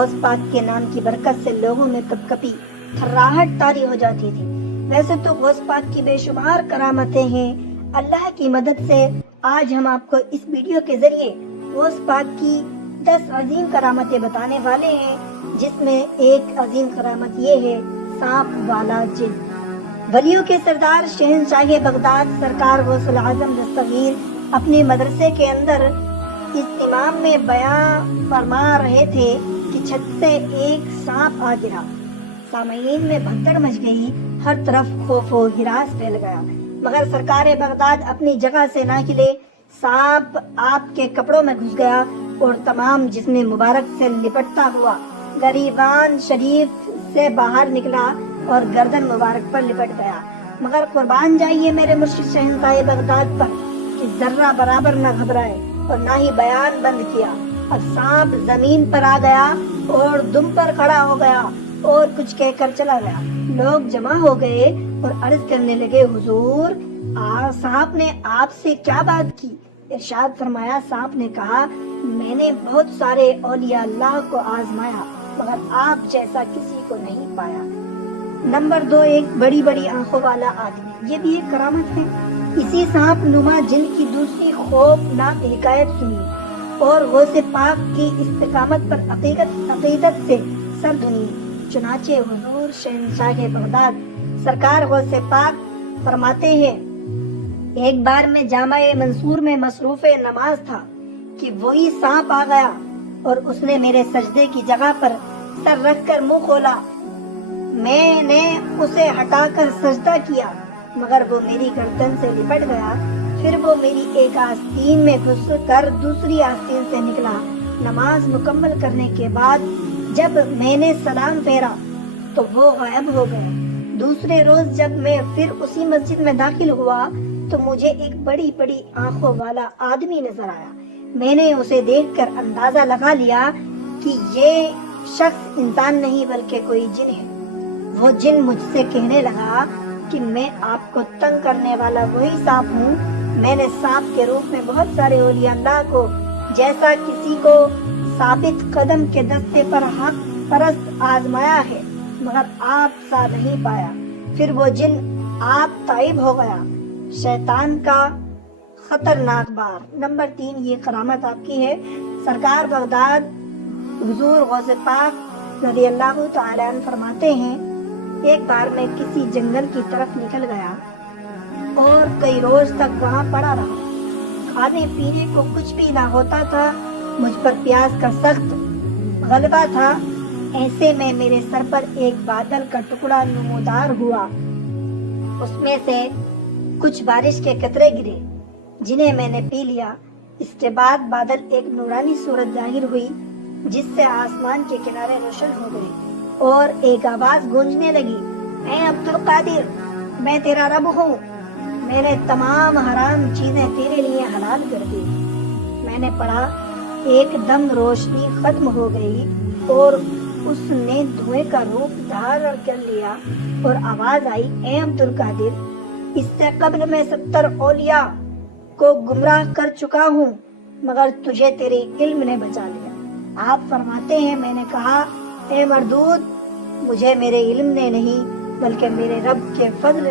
غوث پاک کے نام کی برکت سے لوگوں میں کپکپی تھراہٹ طاری ہو جاتی تھی۔ ویسے تو غوث پاک کی بے شمار کرامتیں ہیں۔ اللہ کی مدد سے آج ہم آپ کو اس ویڈیو کے ذریعے غوث پاک کی 10 عظیم کرامتیں بتانے والے ہیں، جس میں ایک عظیم کرامت یہ ہے سانپ والا جن۔ ولیوں کے سردار شہنشاہ بغداد سرکار غوث العظم دستگیر اپنے مدرسے کے اندر اجتماع میں بیان فرما رہے تھے کہ چھت سے ایک سانپ آ گرا۔ سامعین میں بھگدڑ مچ گئی، ہر طرف خوف و ہراس پھیل گیا، مگر سرکار بغداد اپنی جگہ سے نہ ہلے۔ سانپ آپ کے کپڑوں میں گھس گیا اور تمام جسم مبارک سے لپٹتا ہوا گریبان شریف سے باہر نکلا اور گردن مبارک پر لپٹ گیا۔ مگر قربان جائیے میرے مرشد شہنشاہ بغداد پر کہ ذرہ برابر نہ گھبرائے اور نہ ہی بیان بند کیا۔ اب سانپ زمین پر آ گیا اور دم پر کھڑا ہو گیا اور کچھ کہہ کر چلا گیا۔ لوگ جمع ہو گئے اور عرض کرنے لگے، حضور سانپ نے آپ سے کیا بات کی؟ ارشاد فرمایا، سانپ نے کہا، میں نے بہت سارے اولیاء اللہ کو آزمایا مگر آپ جیسا کسی کو نہیں پایا۔ نمبر 2، ایک بڑی بڑی آنکھوں والا آدمی۔ یہ بھی ایک کرامت ہے۔ اسی سانپ نما جن کی دوسری خوفناک حکایت سنی اور غوث پاک کی استقامت پر عقیدت سے سر دھنی۔ چنانچہ حضور شہنشاہ بغداد سرکار غوث پاک فرماتے ہیں، ایک بار میں جامع منصور میں مصروف نماز تھا کہ وہی سانپ آ گیا اور اس نے میرے سجدے کی جگہ پر سر رکھ کر منہ کھولا۔ میں نے اسے ہٹا کر سجدہ کیا مگر وہ میری گردن سے لپٹ گیا، پھر وہ میری ایک آستین میں گھس کر دوسری آستین سے نکلا۔ نماز مکمل کرنے کے بعد جب میں نے سلام پھیرا تو وہ غائب ہو گئے۔ دوسرے روز جب میں پھر اسی مسجد میں داخل ہوا تو مجھے ایک بڑی بڑی آنکھوں والا آدمی نظر آیا۔ میں نے اسے دیکھ کر اندازہ لگا لیا کہ یہ شخص انسان نہیں بلکہ کوئی جن ہے۔ وہ جن مجھ سے کہنے لگا کہ میں آپ کو تنگ کرنے والا وہی سانپ ہوں۔ میں نے سانپ کے روپ میں بہت سارے اولیاء اللہ کو جیسا کسی کو ثابت قدم کے دستے پر حق پرست آزمایا ہے مگر آپ سا نہیں پایا۔ پھر وہ جن آپ تائب ہو گیا۔ شیطان کا خطرناک بار۔ نمبر 3، یہ کرامت آپ کی ہے۔ سرکار بغداد حضور غوث پاک رضی اللہ تعالیٰ عنہ فرماتے ہیں، ایک بار میں کسی جنگل کی طرف نکل گیا اور کئی روز تک وہاں پڑا رہا۔ کھانے پینے کو کچھ بھی نہ ہوتا تھا، مجھ پر پیاس کا سخت غلبہ تھا۔ ایسے میں میرے سر پر ایک بادل کا ٹکڑا نمودار ہوا، اس میں سے کچھ بارش کے قطرے گرے جنہیں میں نے پی لیا۔ اس کے بعد بادل ایک نورانی صورت ظاہر ہوئی جس سے آسمان کے کنارے روشن ہو گئے اور ایک آواز گونجنے لگی، اے عبد القادر، میں تیرا رب ہوں، میں نے تمام حرام چیزیں تیرے لیے حلال کر دی۔ میں نے پڑھا، ایک دم روشنی ختم ہو گئی اور اس نے دھوئے کا روپ دھارن کر لیا اور آواز آئی، اے عبد القادر، اس سے قبل میں 70 اولیاء کو گمراہ کر چکا ہوں مگر تجھے تیرے علم نے بچا لیا۔ آپ فرماتے ہیں، میں نے کہا، اے مردود، مجھے میرے علم نے نہیں بلکہ میرے رب کے فضل نے